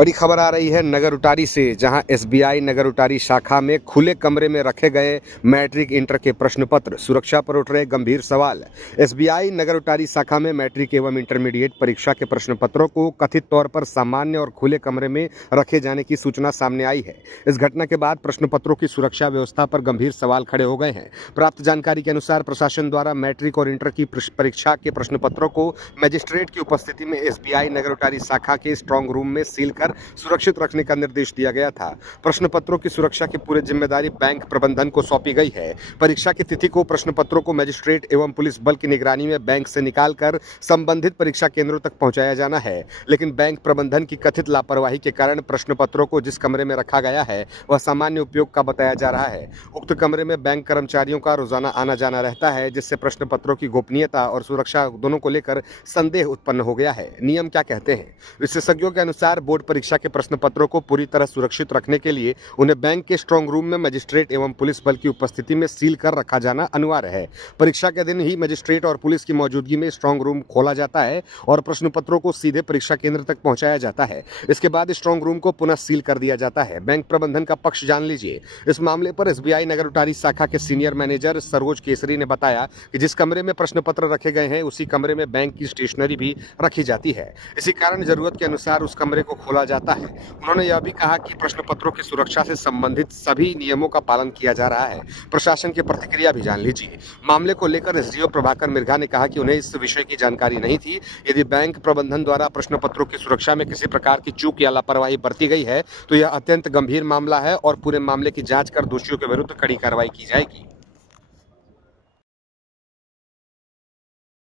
बड़ी खबर आ रही है नगर उटारी से, जहां एसबीआई नगर उटारी शाखा में खुले कमरे में रखे गए मैट्रिक इंटर के प्रश्न पत्र सुरक्षा पर उठ रहे गंभीर सवाल। एसबीआई नगर उटारी शाखा में मैट्रिक एवं इंटरमीडिएट परीक्षा के प्रश्न पत्रों को कथित तौर पर सामान्य और खुले कमरे में रखे जाने की सूचना सामने आई है। इस घटना के बाद प्रश्न पत्रों की सुरक्षा व्यवस्था पर गंभीर सवाल खड़े हो गए हैं। प्राप्त जानकारी के अनुसार प्रशासन द्वारा मैट्रिक और इंटर की परीक्षा के प्रश्न पत्रों को मजिस्ट्रेट की उपस्थिति में एसबीआई नगर उटारी शाखा के स्ट्रांग रूम में सील कर सुरक्षित रखने का निर्देश दिया गया था। प्रश्न पत्रों की सुरक्षा की पूरी जिम्मेदारी बैंक प्रबंधन को सौंपी गई है। परीक्षा की तिथि को प्रश्न पत्रों को मजिस्ट्रेट एवं पुलिस बल की निगरानी में बैंक से निकालकर संबंधित परीक्षा केंद्रों तक पहुंचाया जाना है, लेकिन बैंक प्रबंधन की कथित लापरवाही के कारण प्रश्न पत्रों को जिस कमरे में रखा गया है वह सामान्य उपयोग का बताया जा रहा है। उक्त कमरे में बैंक कर्मचारियों का रोजाना आना जाना रहता है, जिससे प्रश्न पत्रों की गोपनीयता और सुरक्षा दोनों को लेकर संदेह उत्पन्न हो गया है। नियम क्या कहते हैं? विशेषज्ञों के अनुसार बोर्ड परीक्षा के प्रश्न पत्रों को पूरी तरह सुरक्षित रखने के लिए उन्हें बैंक के स्ट्रांग रूम में मजिस्ट्रेट एवं पुलिस बल की उपस्थिति में सील कर रखा जाना अनिवार्य है। परीक्षा के दिन ही मजिस्ट्रेट और पुलिस की मौजूदगी में स्ट्रांग रूम खोला जाता है और प्रश्न पत्रों को सीधे परीक्षा केंद्र तक पहुंचाया जाता है। इसके बाद स्ट्रांग रूम को पुनः सील कर दिया जाता है। बैंक प्रबंधन का पक्ष जान लीजिए। इस मामले पर एसबीआई नगर उटारी शाखा के सीनियर मैनेजर सरोज केसरी ने बताया कि जिस कमरे में प्रश्न पत्र रखे गए हैं उसी कमरे में बैंक की स्टेशनरी भी रखी जाती है। इसी कारण जरूरत के अनुसार उस कमरे को खोला जाता है। उन्होंने यह भी कहा कि प्रश्न पत्रों की सुरक्षा से संबंधित सभी नियमों का पालन किया जा रहा है। प्रशासन की प्रतिक्रिया भी जान लीजिए। मामले को लेकर एसडीओ प्रभाकर मिर्घा ने कहा कि उन्हें इस विषय की जानकारी नहीं थी। यदि बैंक प्रबंधन द्वारा प्रश्न पत्रों की सुरक्षा में किसी प्रकार की चूक या लापरवाही बरती गई है तो यह अत्यंत गंभीर मामला है और पूरे मामले की जांच कर दोषियों के विरुद्ध कड़ी कार्रवाई की जाएगी।